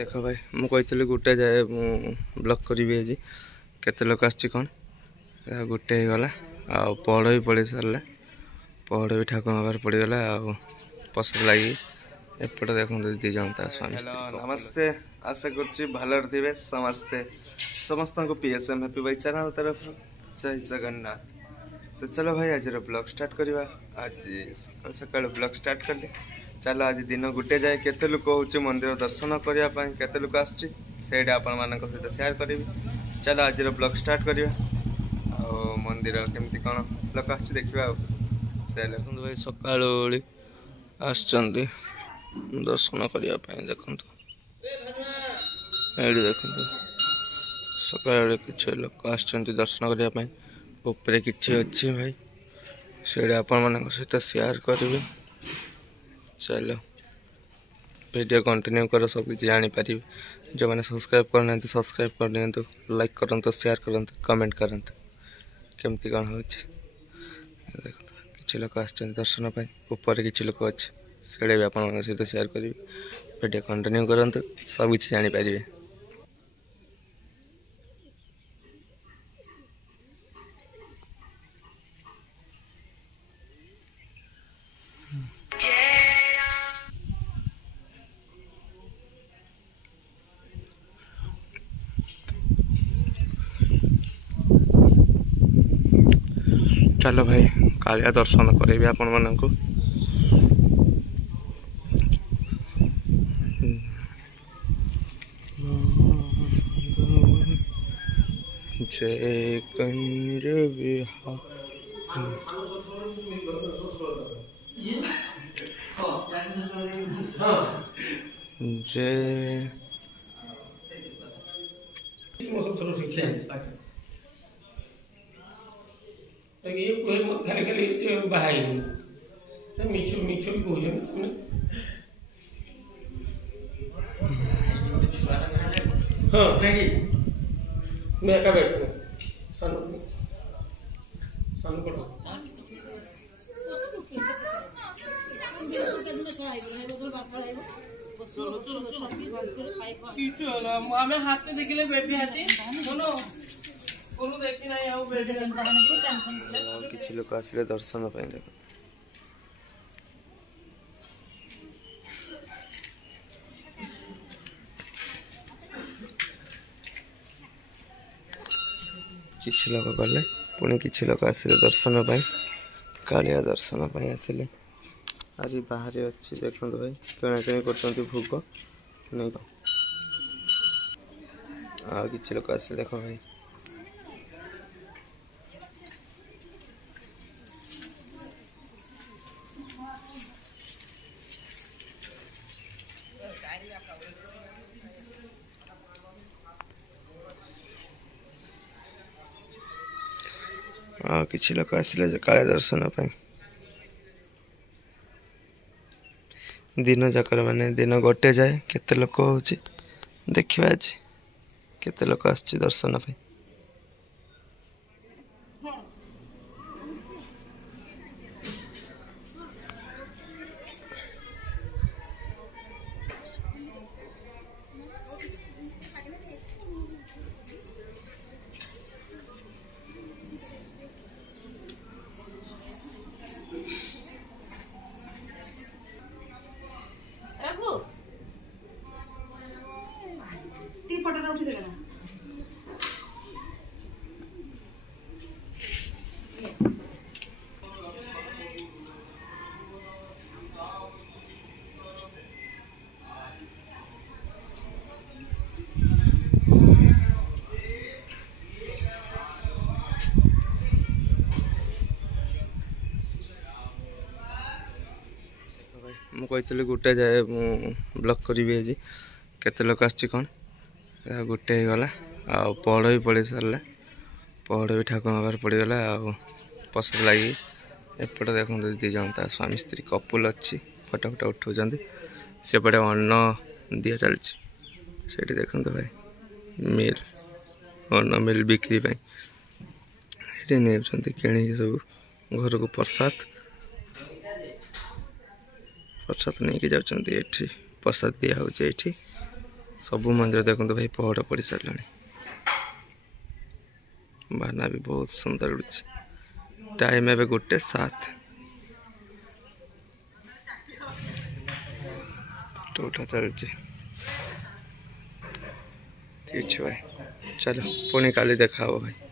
देख भाई मुझे गोटे जाए ब्लॉग करी आज केते लोक आस गोटे ही गला पहड़ भी पड़ सारा पहड़ भी ठाकुर बार पड़गला पसंद लगी एपटे देखो दी जन स्वामी नमस्ते आशा करुच्ची भलर थे समस्ते समस्त को पीएसएम हैप्पी भाई चैनल तरफ जय जगन्नाथ। तो चलो भाई आज ब्लॉग स्टार्ट करवा आज सकाल सकाल ब्लॉग स्टार्ट कर चलो आज दिन गोटे जाए केते लोक हो मंदिर दर्शन करने केते लोक आसटा आपण मान सहित सेयार करी। चलो आज ब्लॉग स्टार्ट करवा मंदिर केमती कौन लोक देखा चलो भाई सकाल आसचंदी दर्शन करने देखु ये देखु सकाल किसी लोक आसचंदी दर्शन करने ऊपर किसी अच्छी भाई से आपण मान सहित सेयार करी। चलो वीडियो कंटिन्यू कर सब किसी जापर जो मैंने सब्सक्राइब करना सब्सक्राइब कर दिंतु लाइक करंतु शेयर करंतु कमेंट करंतु केमती कौन हो देख किसी लोक आसन ऊपर किसी लोक अच्छे से भी आप सहित शेयर करी वीडियो कंटिन्यू करंतु सब किसी जापर। चलो भाई कालिया दर्शन करेबी आपण मानकु जय कंज विहार जय ये कोई मत खाली खाली बाहर मिछ मिछ भी कहूँ हाँ मैं एका बैठ सन पढ़ो आम हाथ देखिले बेबी हाथी बोलो किसी लोग आसिले दर्शन देख किसी लोग गले पुणी किसी लोग आसिले दर्शन कालिया दर्शन आसिले आज बाहर अच्छी देखो भाई किणाकिणी कर भोग नहीं आ किसी लोग आसिले देख भाई किसी लोक आसिले कालिया दर्शन दिन जाकर माने दिन गोटे जाए केते लोक हो देखिए आज केते लोक आसछि दर्शन मुझे गोटे जाए ब्लॉग करी आज केते लोक आस गोटे ही गला पहड़ भी पड़ सारा पहड़ भी ठाकुर बार पड़गला पसंद लगी एपटे देखो दी जन स्वामी स्त्री कपुल अच्छी फटो फटो उठाऊँ सेपटे अन्न दिया चलती देखो भाई मिल अन्न मिल बिक्री नहीं किणी सब घर को प्रसाद प्रसाद नहीं कि जाऊँ प्रसाद दिया ये सबू मंदिर देखो भाई पहड़ पड़ सारे बाना भी बहुत सुंदर उड़ी टाइम एवं 1:07 टोटा चलती ठीक है भाई चलो पुणी काली देखा भाई।